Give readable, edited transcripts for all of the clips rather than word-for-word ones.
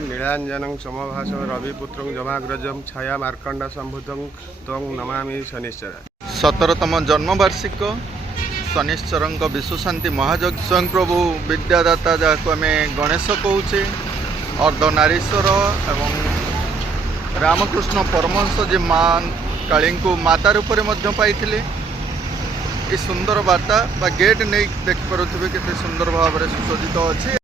नीलांजनं समभासं रविपुत्रं जमाग्रजं छाया मार्कंड संभूतं त्वं नमामि शनिश्चर। 17तम जन्मवार्षिक शनिश्चर विश्वशांति महायज्ञ स्वयं प्रभु विद्यादाता जहाँ आम गणेश कौचे अर्धनारीश्वर एवं रामकृष्ण परमहंस जी माँ काली को माता रूप में पाई ये सुंदर वार्ता बा गेट नहीं देखिपे के सुंदर भाव में सुसज्जित अच्छी।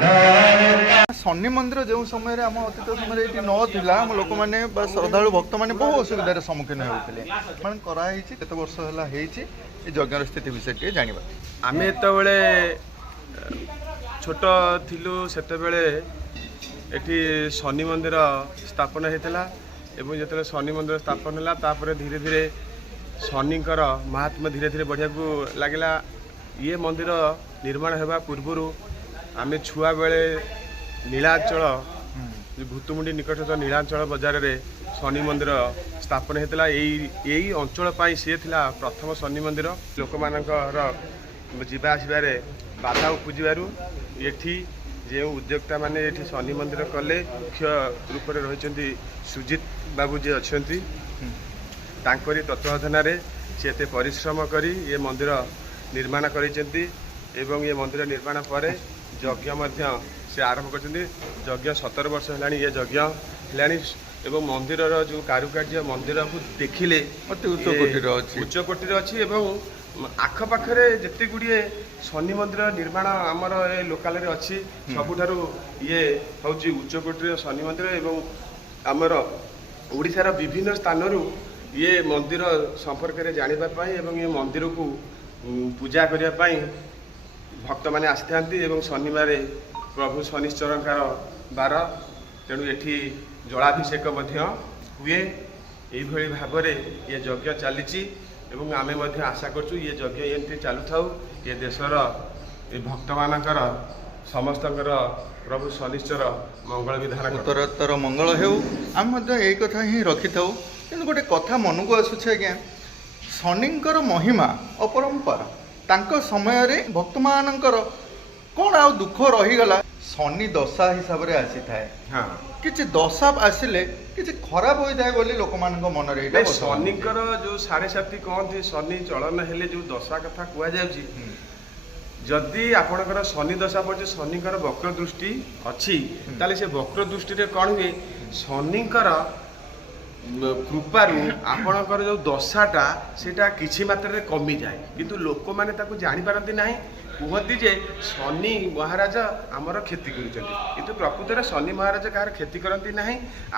La शनि मंदिर जो समय आम अतीत समय ये नाला आम लोक मैंने श्रद्धा भक्त मैंने बहु असुविधार सम्मुखीन होते मैं कराई केत वर्ष है यज्ञर स्थिति विषय टे जाना आम ये छोट थिलु सेतेबेले एठी शनि मंदिर स्थापन होता एवं जो शनि मंदिर स्थापन है तापर धीरे धीरे शनिकर महात्मा धीरे धीरे बढ़िया को लगला। ये मंदिर निर्माण होगा पूर्वर आम छुआ बेले नीलाचल भूतुमुंडी निकटस्थ नीलाचल बजार में शनि मंदिर स्थापन होता यही अंचल सी थिला प्रथम शनि मंदिर लोक मानकर जीवा आसबार बाधा उपजिबार एठी जो उद्योक्ता माने एठी शनि मंदिर कले मुख्य रूप में रही सुजित बाबू जी अच्छा तांकरी तत्वावधान से एते परिश्रम करी ये मंदिर निर्माण करिसेंती एवं ये मंदिर निर्माण पर यज्ञ से आरंभ कर यज्ञ 17 वर्ष है ये यज्ञ है एवं मंदिर जो कारुकार्य मंदिर को देखिले अति उच्च कोटीर अच्छी आखपाखे जिते गुड़िए शनि मंदिर निर्माण आमर ए लोकाल अच्छी सबुठारु ये हूँ उच्च कोटीर शनि मंदिर एवं आमर ओडिशार विभिन्न स्थानरू ये मंदिर संपर्क में जानापी एवं ये मंदिर को पूजा करने भक्त मैंने आसी था शनिवार प्रभु शनिश्चरकार बार तेणु एठी जलाभिषेक हुए यही भाव में ये यज्ञ चली आमे आशा करछु ये यज्ञ एमती चालू था ये देशर ये भक्त मानकर समस्त प्रभु शनिश्चर मंगल विधान उत्तरोत्तर मंगल हो आम यही कथा ही रखी था कि गोटे कथा मन को आसूँ आज्ञा शनिंकर महिमा अपरंपरा तांको समय रे भक्त मानकर कौन आ दुख रहीगला शनि दशा हिसाब से आसी थाए हाँ किछि दशा आसिले किछि खराब होई थाए बोली लोक मान मन रे शनिकर जो 7.5 कहते शनि चलन हेले जो दशा कथा कुआ जाउची जदि आपणकर शनि दशा पड़े शनिकर वक्र दृष्टि अच्छी ताले से वक्र दृष्टि रे कौन हुए शनिकर कृपारू आपणकर जो दशाटा सेटा किछि मात्रा रे कमी जाए किंतु लोक माने ताको जानि पारंती नाही कहती जे शनि महाराज आमर क्षति किंतु प्रकृत में शनि महाराज कहार क्षति करती ना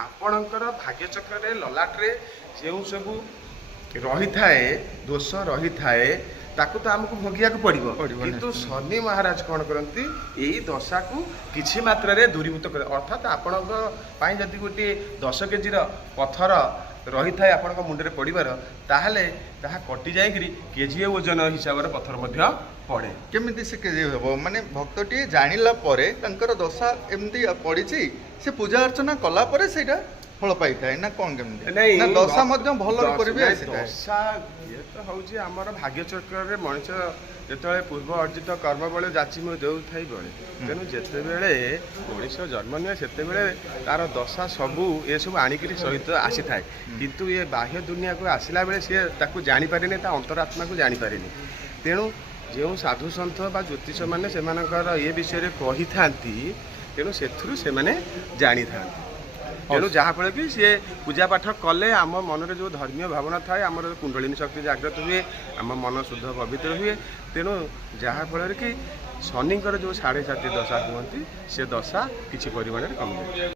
आपणकर भाग्यचक्र ललाटे जो सब रही थाए दोष रही थाए ताकू तो आमको भोगिया पड़ो किंतु शनि महाराज कौन करती यही दशा को किसी मात्रा रे दूरीभूत कर अर्थात आपण जदि गोटे 10 केजी पथर रही थाए आपण मुंडे पड़ार ताहले ताहा कटि जाए केजी ओजन हिसाब से पथर पड़े केमिति से केजी हे माने भक्तटी जानिला परे तांकर दशा एमती पड़ी से पूजा अर्चना कला परे सेटा फल पाई थाए ना कौन केमिति ना दशा मध्य भल रूप भी आसी थाए दशा ये तो होउची हमर भाग्यचक्र रे मनुष्य जेतले पूर्व अर्जित कर्म बळे जाची म देउ थाई बळे तेनु जेते बेले मनुष्य जन्म ने सेते बेले तार दशा सबु ए सब आनिकरी सहित आसी थाए किंतु ये बाह्य दुनिया को आसिला बेले से ताकू जानि पारेनी ता अंतरात्मा को जानि पारेनी तेनु जो साधु सन्थ बा ज्योतिष मैंने से ये विषय कही था तेणु से मैंने जानी था तेणु जहाँफल कि सी पूजा पाठ कले आम मन में जो धर्मीय भावना थाए आम कुंडलिनी शक्ति जागृत हुए आम मन शुद्ध पवित्र हुए तेणु जहाँफल कि शनिकर जो 7.5 दशा कहते से दशा किसी परिमाण कमी